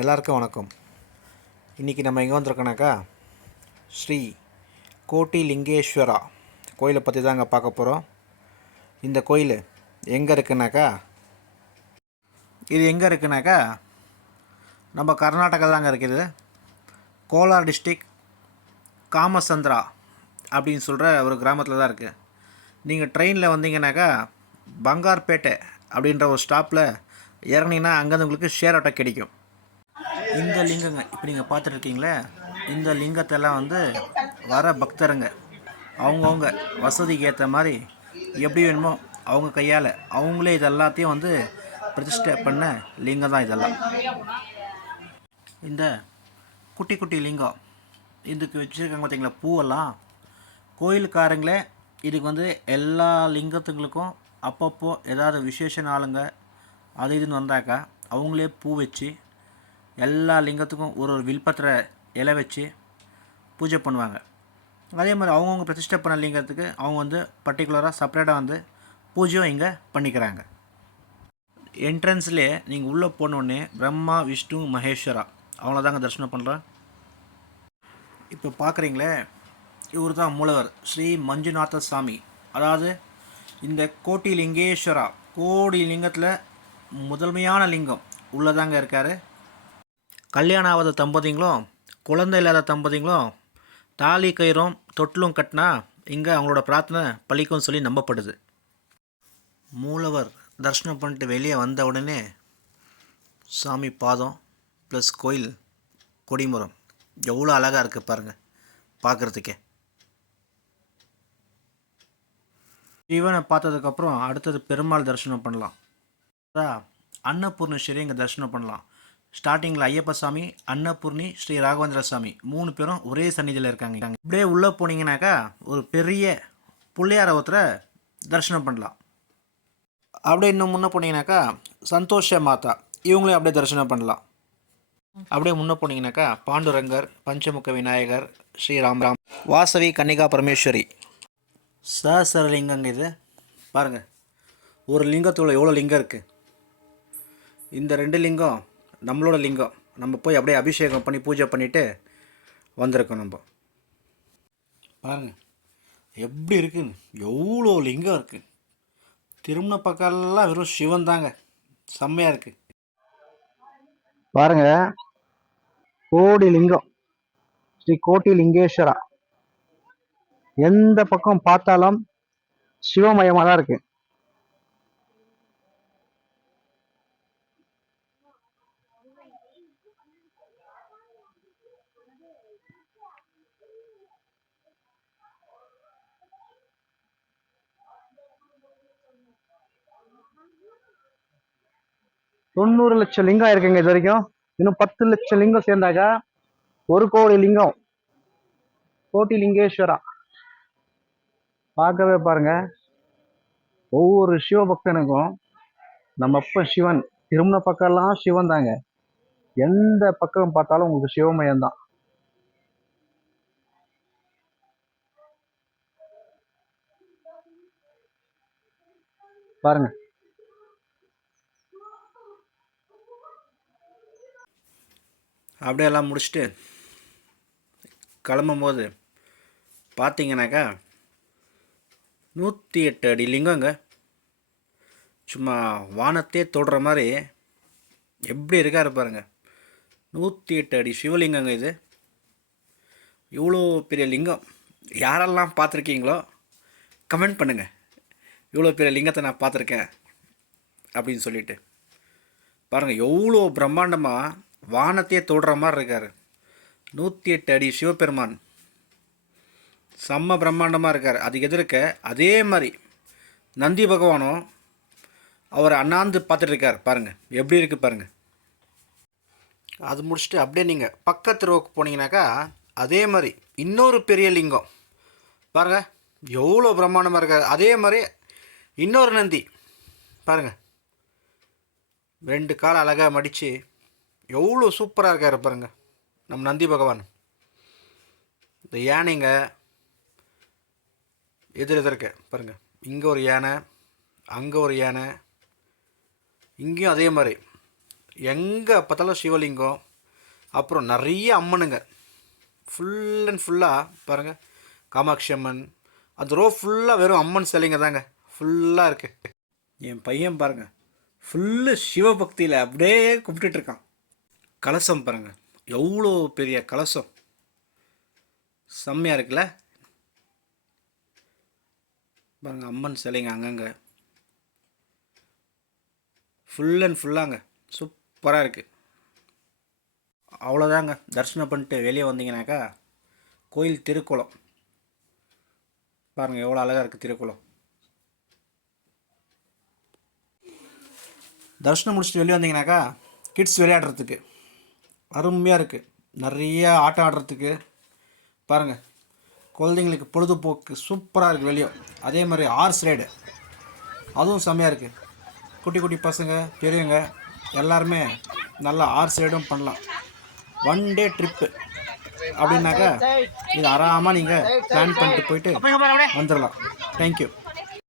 எல்லாருக்கும் வணக்கம். இன்றைக்கி நம்ம எங்கே வந்திருக்கோனாக்கா ஸ்ரீ கோட்டி லிங்கேஸ்வரா கோயிலை பற்றி தாங்க பார்க்க போகிறோம். இந்த கோயில் எங்கே இருக்குனாக்கா நம்ம கர்நாடகா தாங்க இருக்குது. கோலார் டிஸ்ட்ரிக் காமசந்திரா அப்படின்னு சொல்கிற ஒரு கிராமத்தில் தான் இருக்குது. நீங்கள் ட்ரெயினில் வந்தீங்கன்னாக்கா பங்கார்பேட்டை அப்படின்ற ஒரு ஸ்டாப்பில் இறங்கினீங்கன்னா அங்கேருந்து உங்களுக்கு ஷேர் ஆட்டோ கிடைக்கும். இந்த லிங்கங்க இப்போ நீங்கள் பார்த்துட்ருக்கீங்களே, இந்த லிங்கத்தெல்லாம் வர பக்தருங்க அவங்கவுங்க வசதிக்கு ஏற்ற மாதிரி எப்படி வேணுமோ அவங்க கையால் அவங்களே இதெல்லாத்தையும் பிரதிஷ்டை பண்ண லிங்கம் தான் இதெல்லாம். இந்த குட்டி குட்டி லிங்கம் இதுக்கு வச்சுருக்காங்க பார்த்தீங்களா, பூவெல்லாம் கோயிலுக்காரங்களே இதுக்கு எல்லா லிங்கத்துங்களுக்கும் அப்பப்போ ஏதாவது விசேஷ நாளுங்க அது இதுன்னு வந்தாக்கா அவங்களே பூ வச்சு எல்லா லிங்கத்துக்கும் ஒரு வில்பத்திர இலை வச்சு பூஜை பண்ணுவாங்க. அதே மாதிரி அவங்கவுங்க பிரதிஷ்டை பண்ண லிங்கத்துக்கு அவங்க பர்டிகுலராக செப்பரேட்டாக பூஜையும் இங்கே பண்ணிக்கிறாங்க. என்ட்ரன்ஸ்லேயே நீங்கள் உள்ளே போனோடனே பிரம்மா விஷ்ணு மகேஸ்வரா அவங்கள தாங்க தரிசனம் பண்ணுறேன். இப்போ பார்க்குறீங்களே, இவர் தான் மூலவர் ஸ்ரீ மஞ்சுநாத சாமி. அதாவது இந்த கோட்டி லிங்கேஸ்வரா கோடி லிங்கத்தில் முதன்மையான லிங்கம் உள்ளதாங்க இருக்கார். கல்யாணம் ஆகாத தம்பதிங்களும் குழந்தை இல்லாத தம்பதிங்களும் தாலி கயிறும் தொட்டிலும் கட்டினா இங்கே அவங்களோட பிரார்த்தனை பலிக்கும் சொல்லி நம்பப்படுது. மூலவர் தரிசனம் பண்ணிட்டு வெளியே வந்த உடனே சாமி பாதம் ப்ளஸ் கோயில் கொடிமரம் எவ்வளோ அழகாக இருக்குது பாருங்கள் பார்க்குறதுக்கே. சிவனை பார்த்ததுக்கப்புறம் அடுத்தது பெருமாள் தரிசனம் பண்ணலாம். அதான் அன்னபூர்ணேஸ்வரி இங்கே தரிசனம் பண்ணலாம். ஸ்டார்டிங்கில் ஐயப்ப சாமி, அன்னபூர்ணி, ஸ்ரீ ராகவேந்திர சாமி 3 பேரும் ஒரே சன்னிதியில் இருக்காங்க. இப்படியே உள்ளே போனீங்கன்னாக்கா ஒரு பெரிய பிள்ளையார ஒருத்தரை தரிசனம் பண்ணலாம். அப்படியே இன்னும் முன்னே போனீங்கன்னாக்கா சந்தோஷ மாதா இவங்களையும் அப்படியே தரிசனம் பண்ணலாம். அப்படியே முன்னே போனீங்கன்னாக்கா பாண்டுரங்கர், பஞ்சமுக விநாயகர், ஸ்ரீராம் வாசவி கன்னிகா பரமேஸ்வரி சஹஸ்ரலிங்கங்க. இது பாருங்கள், ஒரு லிங்கத்தில் எவ்வளோ லிங்கம் இருக்குது. இந்த 2 லிங்கம் நம்மளோட லிங்கம். நம்ம போய் அப்படியே அபிஷேகம் பண்ணி பூஜை பண்ணிவிட்டு வந்திருக்கோம். நம்ம பாருங்கள் எப்படி இருக்குன்னு, எவ்வளோ லிங்கம் இருக்குது. திருமண பக்கம்லாம் வெறும் சிவன் தாங்க, செம்மையாக இருக்குது. பாருங்க, கோடி லிங்கம் ஸ்ரீ கோட்டி லிங்கேஸ்வரா. எந்த பக்கம் பார்த்தாலும் சிவமயமாக தான் இருக்கு. தொண்ணூறு லட்சம் லிங்கம் இருக்குங்க இது வரைக்கும். இன்னும் 10 லட்சம் லிங்கம் சேர்ந்தாக்கா 1 கோடி லிங்கம். கோட்டி லிங்கேஸ்வரா பார்க்கவே பாருங்க, ஒவ்வொரு சிவபக்தனுக்கும் நம்ம அப்ப சிவன். திருமண பக்கம்லாம் சிவன் தாங்க, எந்த பக்கம் பார்த்தாலும் உங்களுக்கு சிவமயம் தான். பாருங்க, அப்படியே எல்லாம் முடிச்சுட்டு கிளம்பும் போது பார்த்தீங்கன்னாக்கா 108 அடி லிங்கங்க. சும்மா வானத்தையே தொடுற மாதிரி எப்படி இருக்காரு பாருங்க. 108 அடி சிவலிங்கங்க இது. இவ்வளோ பெரிய லிங்கம் யாரெல்லாம் பார்த்துருக்கீங்களோ கமெண்ட் பண்ணுங்கள், இவ்வளோ பெரிய லிங்கத்தை நான் பார்த்துருக்கேன் அப்படின்னு சொல்லிட்டு. பாருங்கள் எவ்வளோ பிரம்மாண்டமாக வானத்தையே தொடுற மாதிரி இருக்கார். 108 அடி சிவபெருமான் செம்ம பிரம்மாண்டமாக இருக்கார். அதுக்கு எதிர்க்க அதே மாதிரி நந்தி பகவானும் அவரை அண்ணாந்து பார்த்துட்ருக்கார். பாருங்கள் எப்படி இருக்குது பாருங்கள். அது முடிச்சுட்டு அப்படியே நீங்கள் பக்கத்து ரோக்கு போனீங்கன்னாக்கா அதே மாதிரி இன்னொரு பெரிய லிங்கம் பாருங்கள் எவ்வளோ பிரம்மாண்டமாக இருக்கார். அதே மாதிரி இன்னொரு நந்தி பாருங்கள், 2 கால் அழகாக மடித்து எவ்வளோ சூப்பராக இருக்கார் பாருங்கள் நம்ம நந்தி பகவான். இந்த யானைங்க எதிர்க்க பாருங்கள், இங்கே ஒரு யானை, அங்கே ஒரு யானை, இங்கேயும் அதே மாதிரி. எங்கே பார்த்தாலும் சிவலிங்கம், அப்புறம் நிறைய அம்மனுங்க ஃபுல் அண்ட் ஃபுல்லாக பாருங்கள். காமாட்சி அம்மன் அந்த ரோ ஃபுல்லாக வெறும் அம்மன் சிலைங்க தாங்க ஃபுல்லாக இருக்குது. என் பையன் பாருங்கள் ஃபுல்லு சிவபக்தியில் அப்படியே கும்பிட்டுட்ருக்கான். கலசம் பாருங்கள், எவ்வளோ பெரிய கலசம், செம்மையாக இருக்குல்ல பாருங்கள். அம்மன் சிலைங்க அங்கங்கே ஃபுல் அண்ட் ஃபுல்லாங்க சூப்பராக இருக்குது. அவ்வளோதாங்க. தரிசனம் பண்ணிட்டு வெளியே வந்தீங்கன்னாக்கா கோயில் திருக்குளம் பாருங்கள் எவ்வளோ அழகாக இருக்குது திருக்குளம். தரிசனம் முடிச்சுட்டு வெளியே வந்தீங்கன்னாக்கா கிட்ஸ் விளையாடுறதுக்கு அருமையாக இருக்குது. நிறைய ஆட்டம் ஆடுறதுக்கு பாருங்கள். குழந்தைங்களுக்கு பொழுதுபோக்கு சூப்பராக இருக்குது வெளியே. அதே மாதிரி ஹார்ஸ் ரைடு அதுவும் செம்மையாக இருக்குது. குட்டி குட்டி பசங்க பெரியவங்க எல்லாருமே நல்லா ஹார்ஸ் ரைடும் பண்ணலாம். 1 டே ட்ரிப்பு அப்படின்னாக்கா இது ஆறாமல் நீங்கள் பிளான் பண்ணிட்டு போயிட்டு வந்துடலாம். தேங்க்யூ.